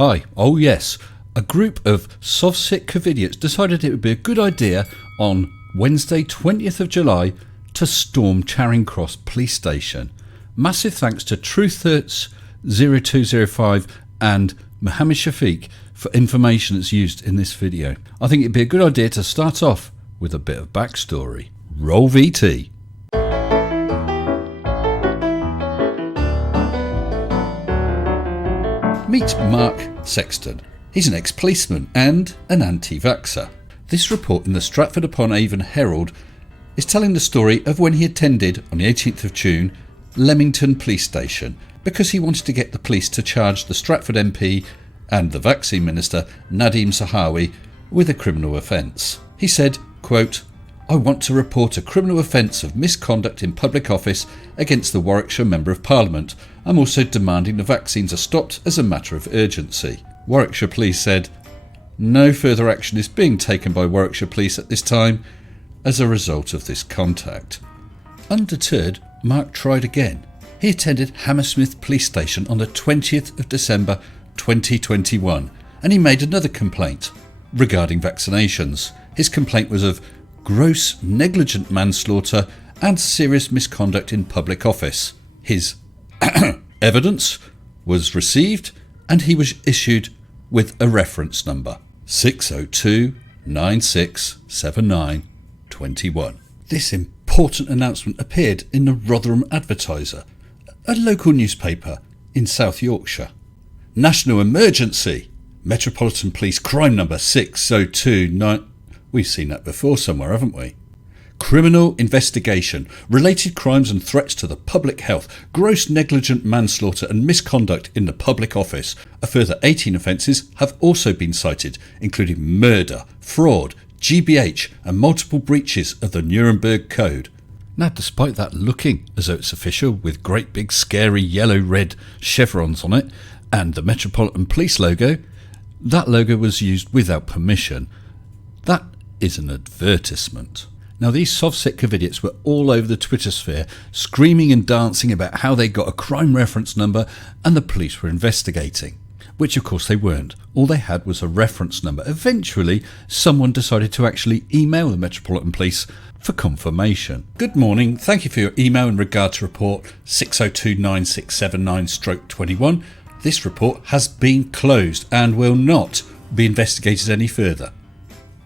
Hi. Oh yes, a group of Sovcit Covidiots decided it would be a good idea on Wednesday 20th of July to storm Charing Cross Police Station. Massive thanks to Truthhurts 0205 and Mohammed Shafiq for information that's used in this video. I think it'd be a good idea to start off with a bit of backstory. Roll VT. Meet Mark Sexton. He's an ex-policeman and an anti-vaxxer. This report in the Stratford-upon-Avon Herald is telling the story of when he attended on the 18th of June Leamington Police Station because he wanted to get the police to charge the Stratford MP and the vaccine minister Nadeem Zahawi with a criminal offence. He said, quote, "I want to report a criminal offence of misconduct in public office against the Warwickshire Member of Parliament. I'm also demanding the vaccines are stopped as a matter of urgency." Warwickshire Police said, "No further action is being taken by Warwickshire Police at this time as a result of this contact." Undeterred, Mark tried again. He attended Hammersmith Police Station on the 20th of December 2021 and he made another complaint regarding vaccinations. His complaint was of gross negligent manslaughter and serious misconduct in public office. His evidence was received and he was issued with a reference number 602967921. This important announcement appeared in the Rotherham Advertiser, a local newspaper in South Yorkshire. National emergency. Metropolitan Police crime number 6029. We've seen that before somewhere, haven't we? Criminal investigation. Related crimes and threats to the public health. Gross negligent manslaughter and misconduct in the public office. A further 18 offences have also been cited, including murder, fraud, GBH and multiple breaches of the Nuremberg Code. Now, despite that looking as though it's official with great big scary yellow-red chevrons on it and the Metropolitan Police logo, that logo was used without permission. That is an advertisement. Now, these Sovcit Covidiots were all over the Twitter sphere, screaming and dancing about how they got a crime reference number and the police were investigating, which of course they weren't. All they had was a reference number. Eventually, someone decided to actually email the Metropolitan Police for confirmation. Good morning, thank you for your email in regard to report 6029679/21. This report has been closed and will not be investigated any further.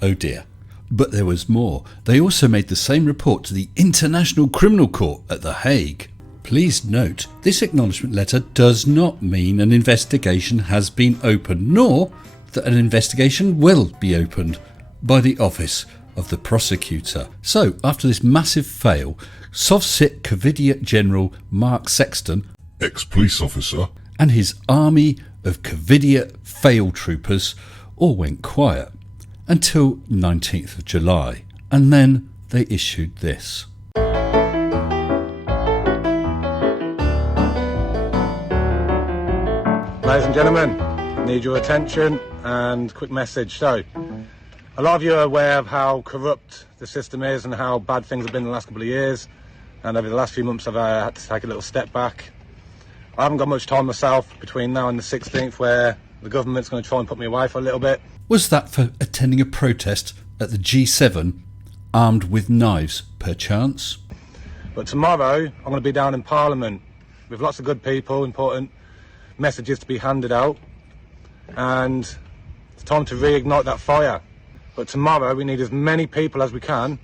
Oh dear. But there was more. They also made the same report to the International Criminal Court at The Hague. Please note, this acknowledgement letter does not mean an investigation has been opened, nor that an investigation will be opened by the Office of the Prosecutor. So, after this massive fail, Sovcit Covidiot General Mark Sexton, ex-police officer, and his army of Covidiot fail troopers all went quiet until 19th of July, and then they issued this. Ladies and gentlemen, need your attention and quick message. So, a lot of you are aware of how corrupt the system is and how bad things have been in the last couple of years, and over the last few months I've had to take a little step back. I haven't got much time myself between now and the 16th where the government's going to try and put me away for a little bit. Was that for attending a protest at the G7 armed with knives, perchance? But tomorrow I'm going to be down in Parliament with lots of good people, important messages to be handed out, and it's time to reignite that fire. But tomorrow we need as many people as we can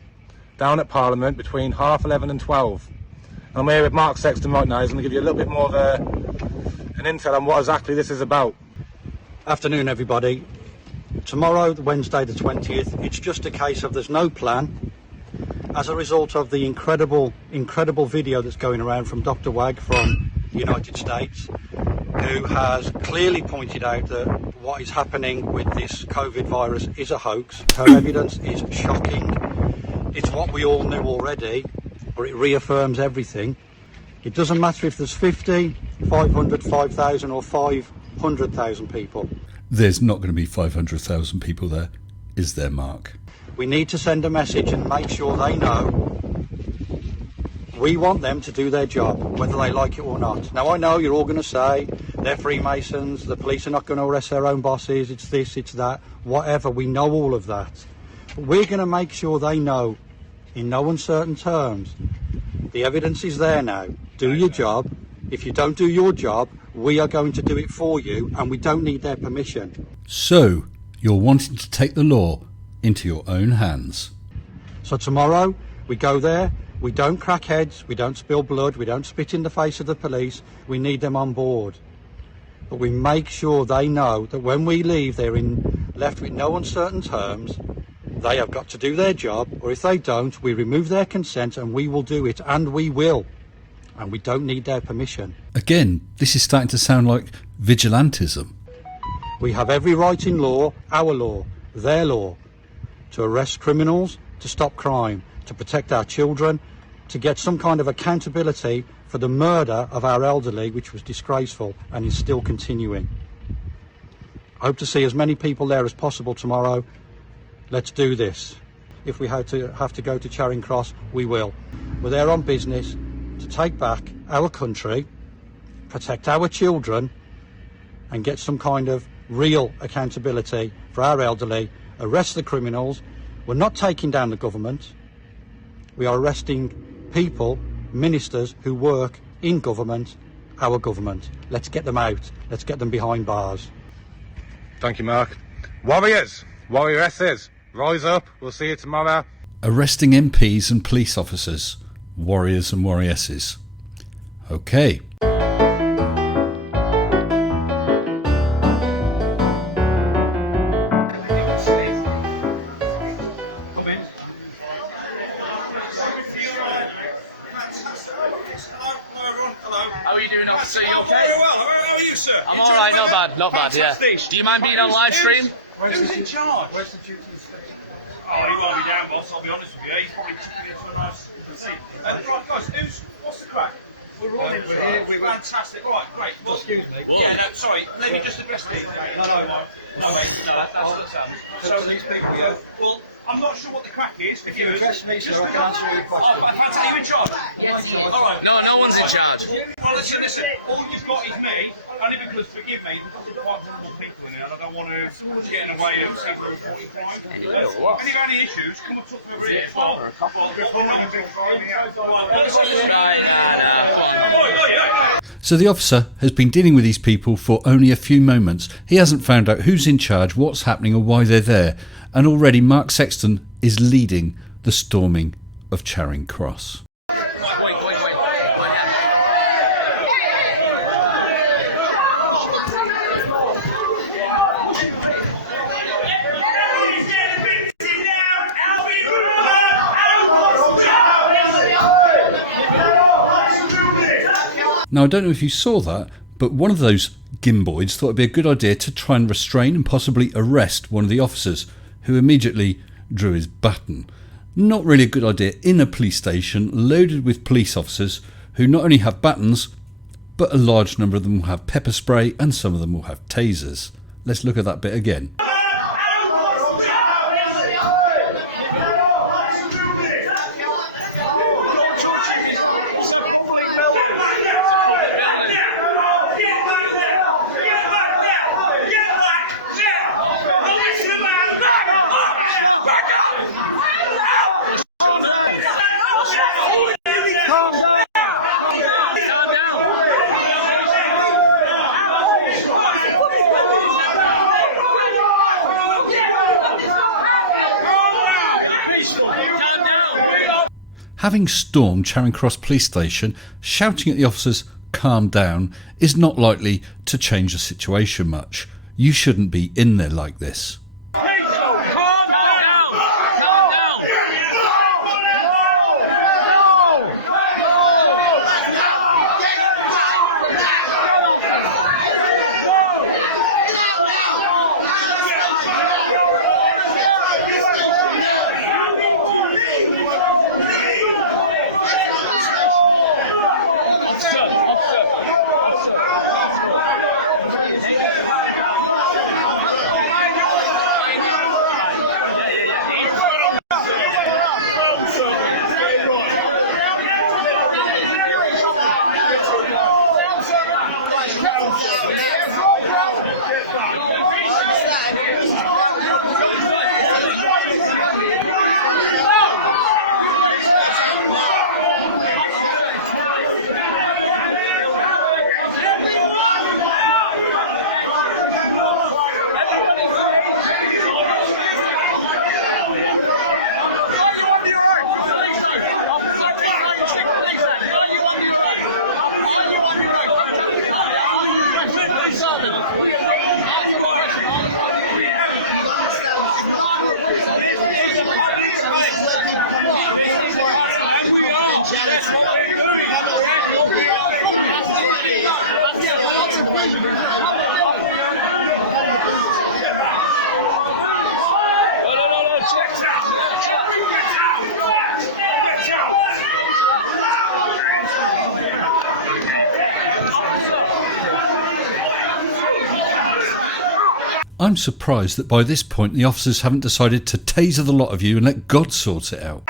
down at Parliament between 11:30 and 12. I'm here with Mark Sexton right now. He's going to give you a little bit more of an intel on what exactly this is about. Afternoon, everybody. Tomorrow, Wednesday the 20th, it's just a case of there's no plan. As a result of the incredible video that's going around from Dr. Wag from the United States, who has clearly pointed out that what is happening with this COVID virus is a hoax. Her evidence is shocking. It's what we all knew already, but it reaffirms everything. It doesn't matter if there's 50, 500, 5,000 or 500,000 people. There's not going to be 500,000 people there, is there, Mark? We need to send a message and make sure they know we want them to do their job, whether they like it or not. Now, I know you're all going to say they're Freemasons, the police are not going to arrest their own bosses, it's this, it's that, whatever, we know all of that. But we're going to make sure they know, in no uncertain terms, the evidence is there now, do your job. If you don't do your job, we are going to do it for you, and we don't need their permission. So, you're wanting to take the law into your own hands. So tomorrow, we go there, we don't crack heads, we don't spill blood, we don't spit in the face of the police, we need them on board. But we make sure they know that when we leave, they're left with no uncertain terms. They have got to do their job, or if they don't, we remove their consent and we will do it, and we will. And we don't need their permission. Again, this is starting to sound like vigilantism. We have every right in law, our law, their law, to arrest criminals, to stop crime, to protect our children, to get some kind of accountability for the murder of our elderly, which was disgraceful and is still continuing. I hope to see as many people there as possible tomorrow. Let's do this. If we have to go to Charing Cross, we will. We're there on business to take back our country, protect our children, and get some kind of real accountability for our elderly, arrest the criminals. We're not taking down the government. We are arresting people, ministers who work in government, our government. Let's get them out. Let's get them behind bars. Thank you, Mark. Warriors, warrioresses, rise up. We'll see you tomorrow. Arresting MPs and police officers, warriors and warrioresses. Okay. How are you doing, officer? You okay? Very well. How are you, sir? I'm all right, not bad, yeah. Do you mind being on live stream? Who's in charge? Where's the duty? Oh, he won't be down, boss. I'll be honest with you. He's probably just giving us a nice seat. Right, guys, what's the crack? We're rolling. Fantastic. Right, great. Well, excuse me. Yeah, no, sorry. Let me just address these. No, wait. That's the sound. So these people, yeah. Well, I'm not sure what the crack is. If you address me, sir, I can answer your question. I can't tell you in charge. All right. No one's in charge. Well, listen. All you've got is me. Only because, forgive me, because there's quite vulnerable people in here, and I don't want to get in the way of people who are 45. If you've got any issues, come and talk to me over here. So the officer has been dealing with these people for only a few moments. He hasn't found out who's in charge, what's happening, or why they're there. And already Mark Sexton is leading the storming of Charing Cross. Now, I don't know if you saw that, but one of those gimboids thought it'd be a good idea to try and restrain and possibly arrest one of the officers, who immediately drew his baton. Not really a good idea in a police station loaded with police officers who not only have batons, but a large number of them will have pepper spray and some of them will have tasers. Let's look at that bit again. Having stormed Charing Cross Police Station, shouting at the officers, "Calm down," is not likely to change the situation much. You shouldn't be in there like this. I'm surprised that by this point the officers haven't decided to taser the lot of you and let God sort it out.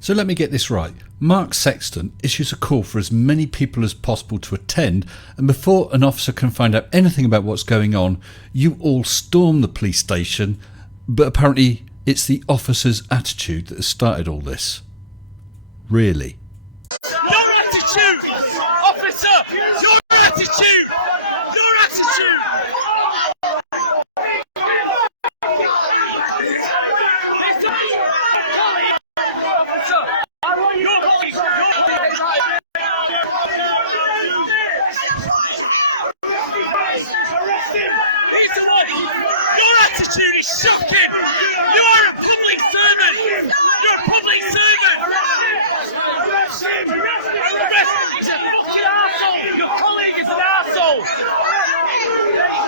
So let me get this right. Mark Sexton issues a call for as many people as possible to attend, and before an officer can find out anything about what's going on, you all storm the police station, but apparently it's the officer's attitude that has started all this. Really? Your attitude! Officer! Your attitude! Your attitude! Your attitude is shocking! You are a public servant! You're a public servant! Arrest him! Arrest him! He's a fucking arsehole! Your colleague is an arsehole!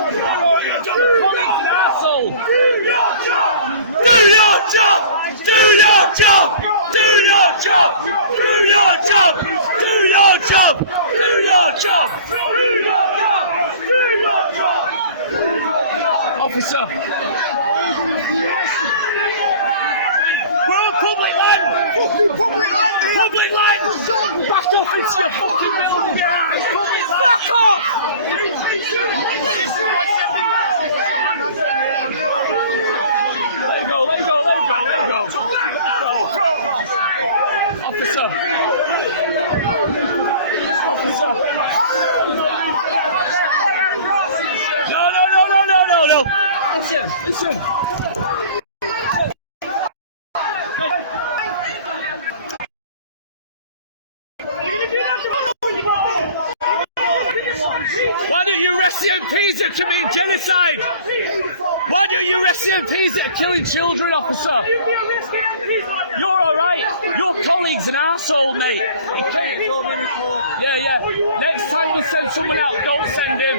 Your colleague is an arsehole! Do your job! Do your job! Do your job! Do your job! Do your job! Do your job! Officer! We're on public land! Public land! Back off into the fucking building! It's public land! Let go, let go, let go, let go! Officer! No, no, no, no, no, no, no! Listen! Why don't you arrest the MPs that commit genocide? Why don't you arrest the MPs that are killing children, officer? You're alright. Your colleague's an arsehole, mate. He came. Yeah. Next time you send someone out, don't send him.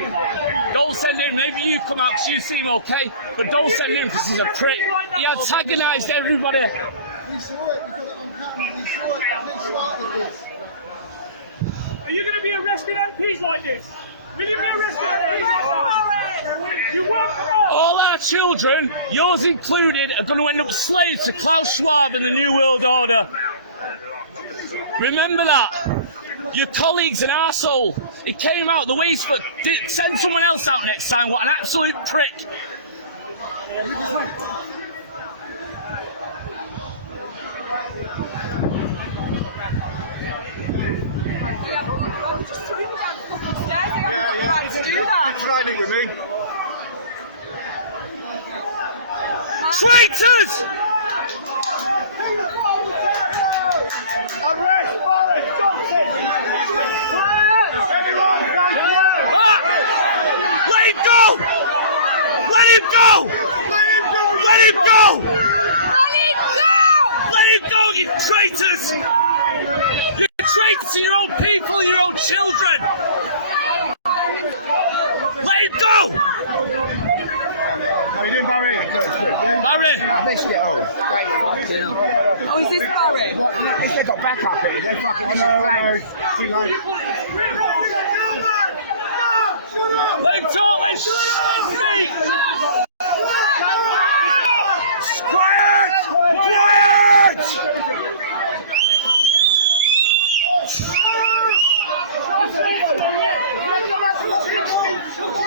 Don't send him. Maybe you come out because you seem okay, but don't send him because he's a prick. He antagonised everybody. Are you going to be arresting MPs like this? Are you going to be arresting MPs like this? All our children, yours included, are going to end up slaves to Klaus Schwab and the New World Order. Remember that. Your colleague's an arsehole. He came out the way he's supposed to. Send someone else out next time. What an absolute prick. Traitors! Let him go! Let him go! Let him go! Let him go, you traitors! You're traitors to your own people, your own children! Let him go! Oh, is this Barry? If they got back up here, they're fucking Let him go! Quiet! Quiet!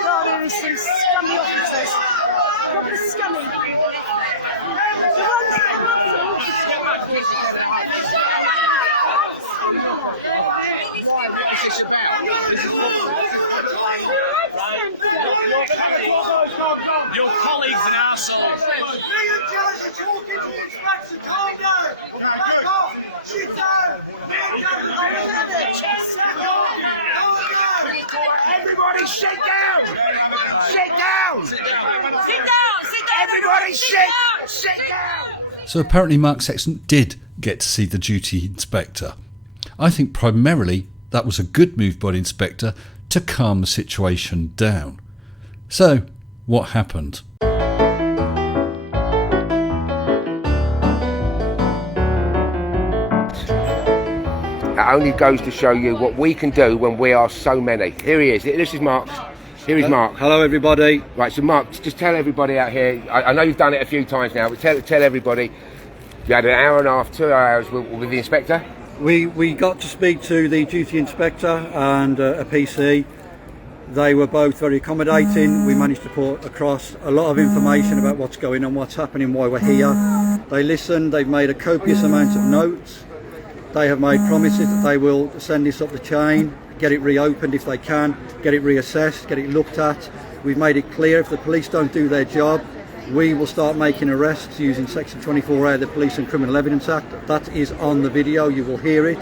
Oh, there is some scummy officers. Proper scummy. The ones that Your colleague's an arsehole. talking to the inspector, calm down! Back off! Sit down! sit down! Sit down! Sit down! Sit down! Everybody sit down! So apparently Mark Sexton did get to see the duty inspector. I think primarily that was a good move by the inspector to calm the situation down. So, what happened? That only goes to show you what we can do when we are so many. Here he is. This is Mark. Here is Mark. Hello, everybody. Right, so Mark, just tell everybody out here. I know you've done it a few times now, but tell everybody. You had an hour and a half, 2 hours with the inspector. We got to speak to the duty inspector and a PC. They were both very accommodating. We managed to put across a lot of information about what's going on, what's happening, why we're here. They listened. They've made a copious amount of notes. They have made promises that they will send this up the chain, get it reopened if they can, get it reassessed, get it looked at. We've made it clear if the police don't do their job, we will start making arrests using Section 24A of the Police and Criminal Evidence Act. That is on the video, you will hear it.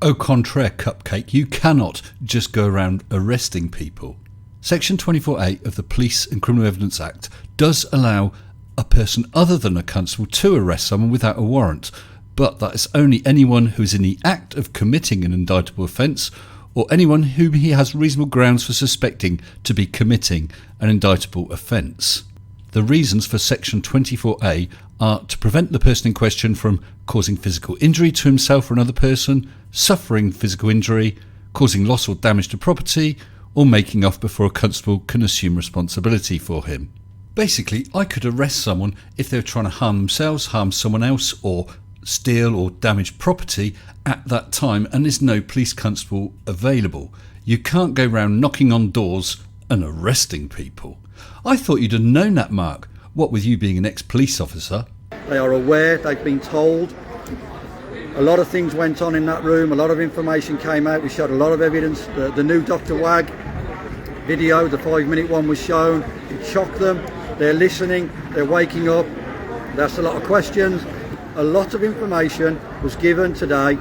Au contraire, Cupcake, you cannot just go around arresting people. Section 24A of the Police and Criminal Evidence Act does allow a person other than a constable to arrest someone without a warrant, but that is only anyone who is in the act of committing an indictable offence or anyone whom he has reasonable grounds for suspecting to be committing an indictable offence. The reasons for Section 24A are to prevent the person in question from causing physical injury to himself or another person, suffering physical injury, causing loss or damage to property, or making off before a constable can assume responsibility for him. Basically, I could arrest someone if they're trying to harm themselves, harm someone else, or steal or damage property at that time, and there's no police constable available. You can't go round knocking on doors and arresting people. I thought you'd have known that, Mark. What with you being an ex-police officer? They are aware, they've been told. A lot of things went on in that room, a lot of information came out, we showed a lot of evidence. The new Dr. Wag video, the 5-minute one was shown. It shocked them. They're listening, they're waking up, they asked a lot of questions. A lot of information was given today.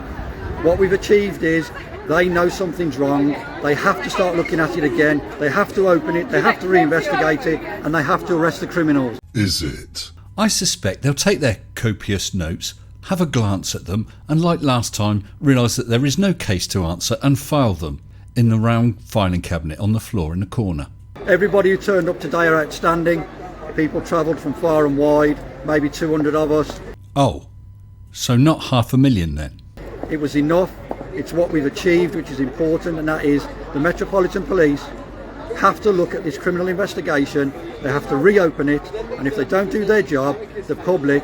What we've achieved is they know something's wrong. They have to start looking at it again. They have to open it. They have to reinvestigate it, and they have to arrest the criminals. Is it? I suspect they'll take their copious notes, have a glance at them, and like last time, realise that there is no case to answer and file them in the round filing cabinet on the floor in the corner. Everybody who turned up today are outstanding. People travelled from far and wide, maybe 200 of us. Oh, so not 500,000 then? It was enough. It's what we've achieved, which is important, and that is the Metropolitan Police have to look at this criminal investigation. They have to reopen it, and if they don't do their job, the public,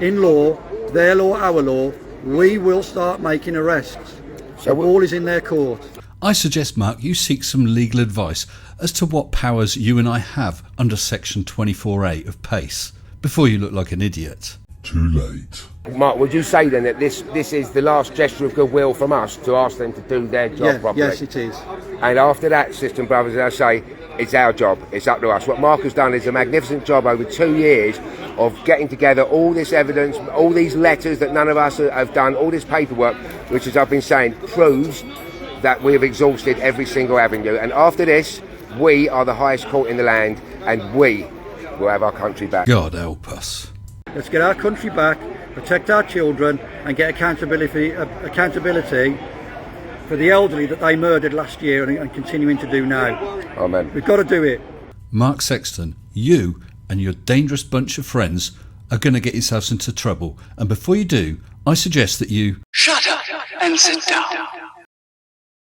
in law, their law, our law, we will start making arrests. So the ball is in their court. I suggest, Mark, you seek some legal advice as to what powers you and I have under Section 24A of PACE before you look like an idiot. Too late. Mark, would you say then that this is the last gesture of goodwill from us to ask them to do their job properly? Yes, it is. And after that, Sister and brothers, as I say, it's our job. It's up to us. What Mark has done is a magnificent job over 2 years of getting together all this evidence, all these letters that none of us have done, all this paperwork, which, as I've been saying, proves that we have exhausted every single avenue. And after this, we are the highest court in the land, and we will have our country back. God help us. Let's get our country back, protect our children, and get accountability for the elderly that they murdered last year and continuing to do now. Amen. We've got to do it. Mark Sexton, you and your dangerous bunch of friends are going to get yourselves into trouble. And before you do, I suggest that you Shut up and sit down.